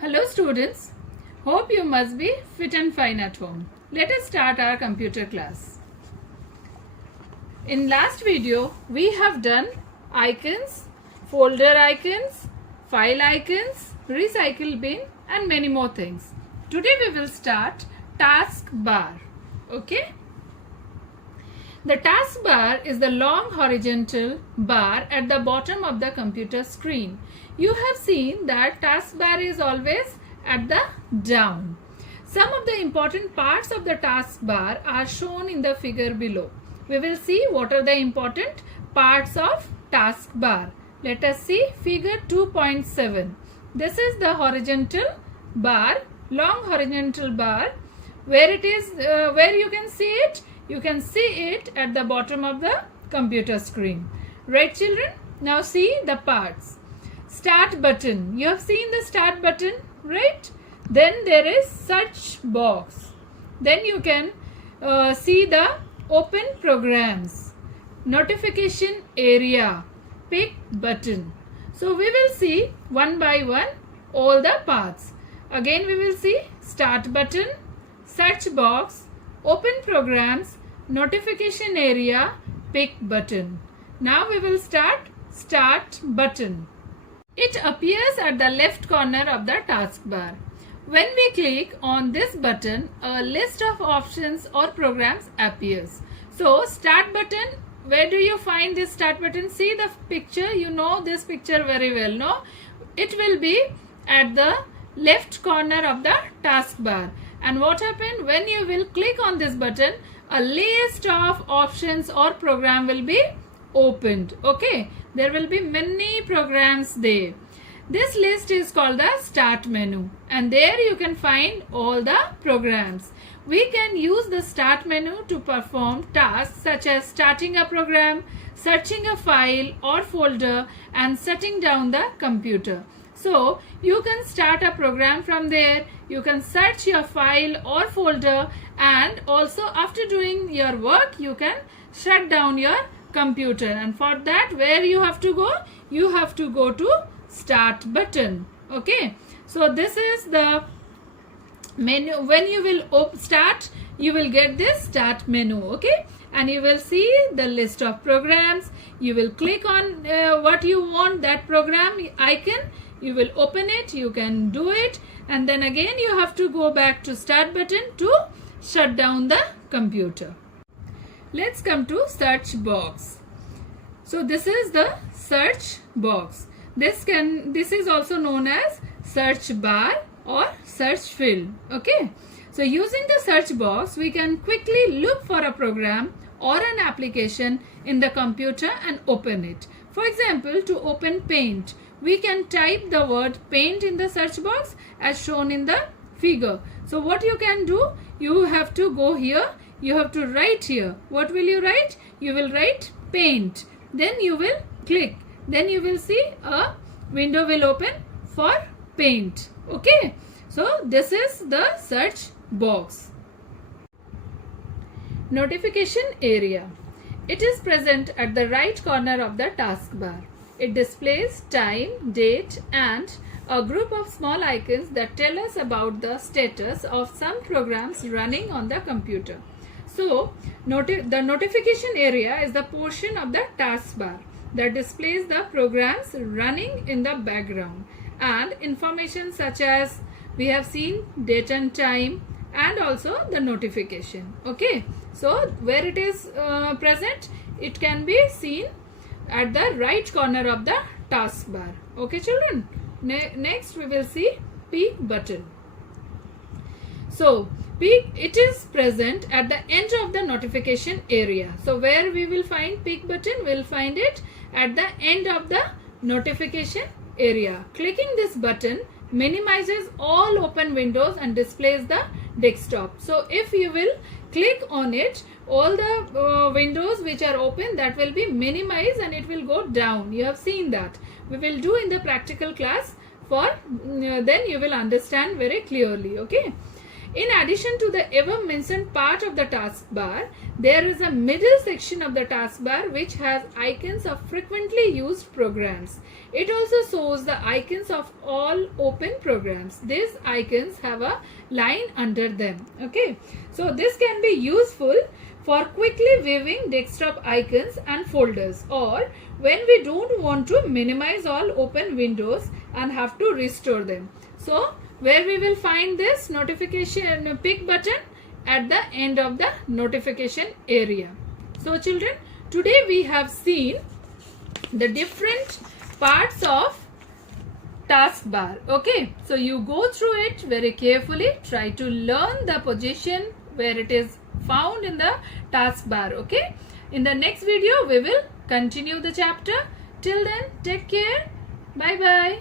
Hello students, hope you must be fit and fine at home. Let us start our computer class. In last video, we have done icons, folder icons, file icons, recycle bin and many more things. Today we will start task bar. Okay? The task bar is the long horizontal bar at the bottom of the computer screen. You have seen that task bar is always at the down. Some of the important parts of the task bar are shown in the figure below. We will see what are the important parts of task bar. Let us see figure 2.7. This is the horizontal bar, long horizontal bar. Where it is, where you can see it? You can see it at the bottom of the computer screen. Right, children? Now see the parts. Start button. You have seen the start button, right? Then there is search box. Then you can see the open programs. Notification area. Pick button. So we will see one by one all the parts. Again we will see start button, search box, open programs, notification area, pick button. Now we will start button. It appears at the left corner of the taskbar. When we click on this button, a list of options or programs appears. So start button, where do you find this start button? See the picture, you know this picture very well, no? It will be at the left corner of the taskbar. And what happened? When you will click on this button, a list of options or program will be opened. Okay, there will be many programs there. This list is called the start menu, and there you can find all the programs. We can use the start menu to perform tasks such as starting a program, searching a file or folder, and shutting down the computer. So you can start a program from there, you can search your file or folder, and also after doing your work you can shut down your computer. And for that, where you have to go? You have to go to start button. Okay, so this is the menu. When you will start, you will get this start menu. Okay, and you will see the list of programs. You will click on what you want, that program icon. You will open it, you can do it, and then again you have to go back to start button to shut down the computer. Let's come to search box. So this is the search box. This is also known as search bar or search field. Okay, so using the search box, we can quickly look for a program or an application in the computer and open it. For example, to open Paint, we can type the word paint in the search box as shown in the figure. So what you can do, you have to go here, you have to write here. What will you write? You will write paint. Then you will click. Then you will see a window will open for paint. Okay. So this is the search box. Notification area. It is present at the right corner of the taskbar. It displays time, date, and a group of small icons that tell us about the status of some programs running on the computer. So, the notification area is the portion of the taskbar that displays the programs running in the background and information such as we have seen date and time and also the notification. Okay, so where it is present, it can be seen at the right corner of the taskbar. Okay, children. Next we will see peak button. So peak, it is present at the end of the notification area. So where we will find peak button? We will find it at the end of the notification area. Clicking this button minimizes all open windows and displays the desktop. So if you will click on it, all the windows which are open, that will be minimized and it will go down. You have seen that. We will do in the practical class, for then you will understand very clearly. Okay, In addition to the above mentioned part of the taskbar, there is a middle section of the taskbar which has icons of frequently used programs. It also shows the icons of all open programs. These icons have a line under them. Okay, so this can be useful for quickly viewing desktop icons and folders, or when we don't want to minimize all open windows and have to restore them. So where we will find this notification pick button? At the end of the notification area. So children, today we have seen the different parts of taskbar. Okay, so you go through it very carefully, try to learn the position where it is found in the taskbar. Okay, in the next video we will continue the chapter. Till then, take care. Bye bye.